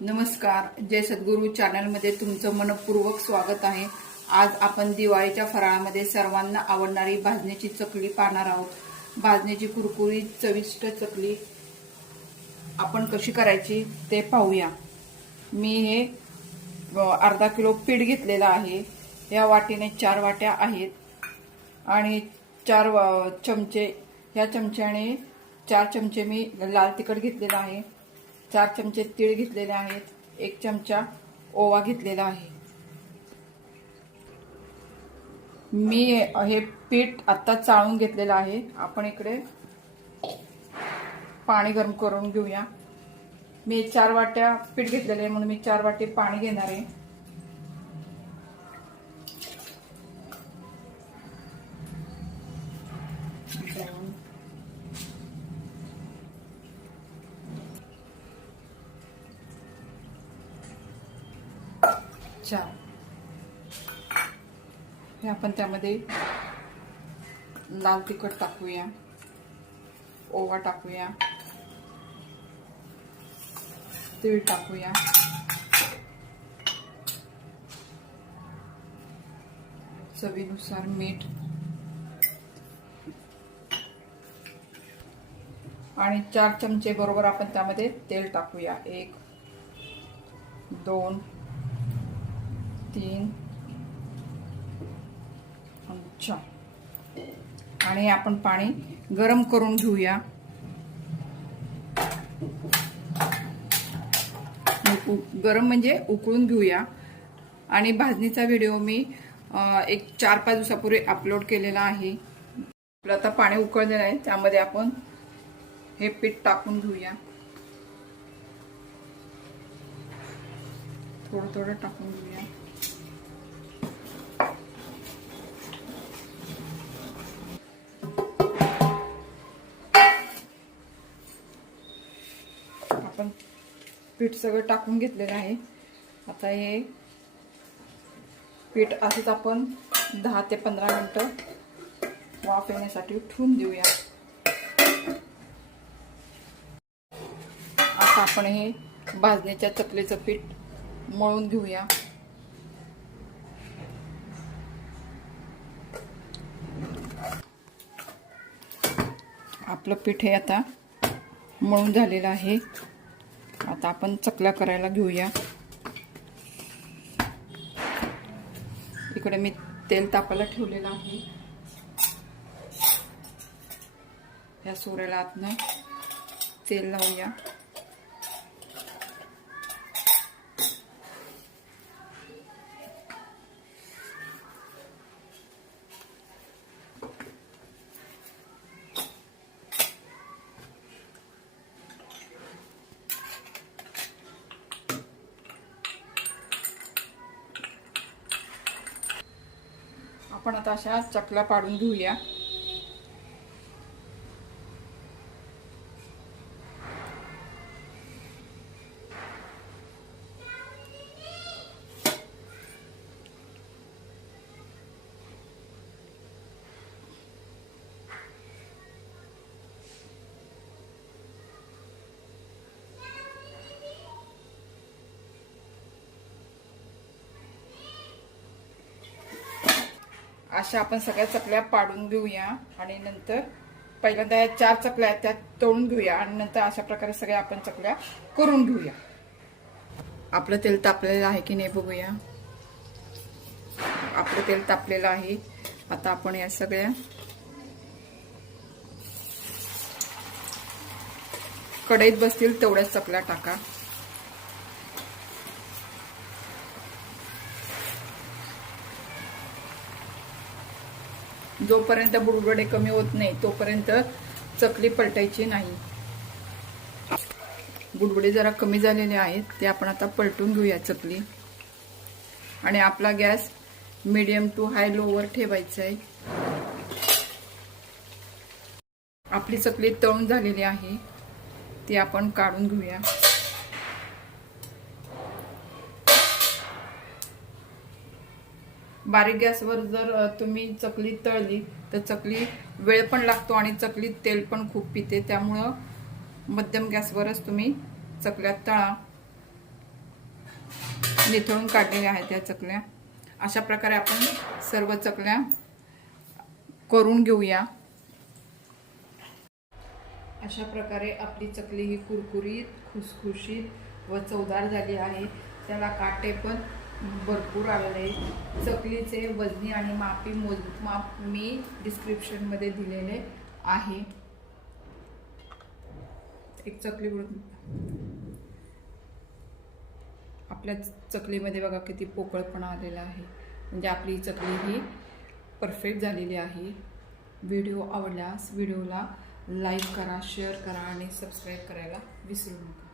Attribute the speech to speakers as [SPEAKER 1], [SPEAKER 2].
[SPEAKER 1] नमस्कार. जय सद्गुरू चॅनलमध्ये तुमचं मनपूर्वक स्वागत आहे. आज आपण दिवाळीच्या फराळामध्ये सर्वांना आवडणारी भाजण्याची चकली पाहणार आहोत. भाजण्याची कुरकुरीत चविष्ट चकली आपण कशी करायची ते पाहूया. मी हे अर्धा किलो पीठ घेतलेलं आहे. या वाटीने चार वाट्या आहेत. आणि चार चमचे ह्या चमच्याने चार चमचे मी लाल तिखट घेतलेलं आहे. चार चमचे तीळ घेतलेले आहेत. एक चमचा ओवा घेतलेला आहे. मी हे पीठ आत्ता चाळून घेतलेलं आहे. आपण इकडे पाणी गरम करून घेऊया. मी चार वाट्या पीठ घेतलेले आहे म्हणून मी चार वाटे पाणी घेणार आहे. चार हे आपण त्यामध्ये लाल तिखट टाकूया. ओवा टाकूया. तीळ टाकूया. चवीनुसार मीठ. आणि चार चमचे बरोबर आपण त्यामध्ये तेल टाकूया. एक दोन तीन. अच्छा. चार आणि आपण पाणी गरम करून घेऊया. गरम म्हणजे उकळून घेऊया. आणि भाजणीचा व्हिडिओ मी एक चार पाच दिवसापूर्वी अपलोड केलेला आहे. आपलं आता पाणी उकळलेलं आहे त्यामध्ये आपण हे पीठ टाकून घेऊया. थोडं थोडं टाकून घेऊया. आपण पीठ सगळं टाकून घेतलेलं आहे. आता हे पीठ असंच आपण दहा ते पंधरा मिनटं वाफ येण्यासाठी ठेवून देऊया. आता आपण हे भाजणीच्या चकलीचं पीठ मळून घेऊया. आपलं पीठ हे आता मळून झालेलं आहे. आता आपण चकल्या करायला घेऊया. इकडे मी तेल तापायला ठेवलेलं आहे. या सोऱ्याला आतनं तेल लावूया. आपण आता अशा चकल्या पाडून घेऊया. अशा आपण सगळ्या चकल्या पाडून घेऊया आणि नंतर पहिल्यांदा या चार चकल्या आहेत त्या तळून घेऊया आणि नंतर अशा प्रकारे सगळ्या आपण चकल्या करून घेऊया. आपलं तेल तापलेलं आहे की नाही बघूया. आपलं तेल तापलेलं आहे. आता आपण या सगळ्या कढईत बसतील तेवढ्याच चकल्या टाका. जोपर्यंत बुडबुडे कमी होत नाही तोपर्यंत चकली पलटायची नाही. बुडबुडे जरा कमी झालेले आहेत ते आपण आता पलटून घेऊया चकली. आणि आपला gas medium to high lower ठेवायचा आहे. आपली चकली तळून झालेली आहे ती आपण काढून घेऊया. बारीक गॅसवर जर तुम्ही चकली तळली तर चकली वेळ पण लागतो आणि चकलीत तेल पण खूप पिते. त्यामुळं मध्यम गॅसवरच तुम्ही चकल्या तळा. निथळून काढलेल्या आहेत त्या चकल्या. अशा प्रकारे आपण सर्व चकल्या करून घेऊया. अशा प्रकारे आपली चकली ही कुरकुरीत खुसखुशीत व चवदार झाली आहे. त्याला काटे पण भरपूर आलेले चकलीचे वजनी आणि मापी मोजमाप मी डिस्क्रिप्शनमध्ये दिलेले आहे. एक चकली आपल्या चकलीमध्ये बघा किती पोकळपणा आलेला आहे. म्हणजे आपली चकली ही परफेक्ट झालेली आहे. व्हिडिओ आवडल्यास व्हिडिओला लाईक करा शेअर करा आणि सबस्क्राईब करायला विसरू नका.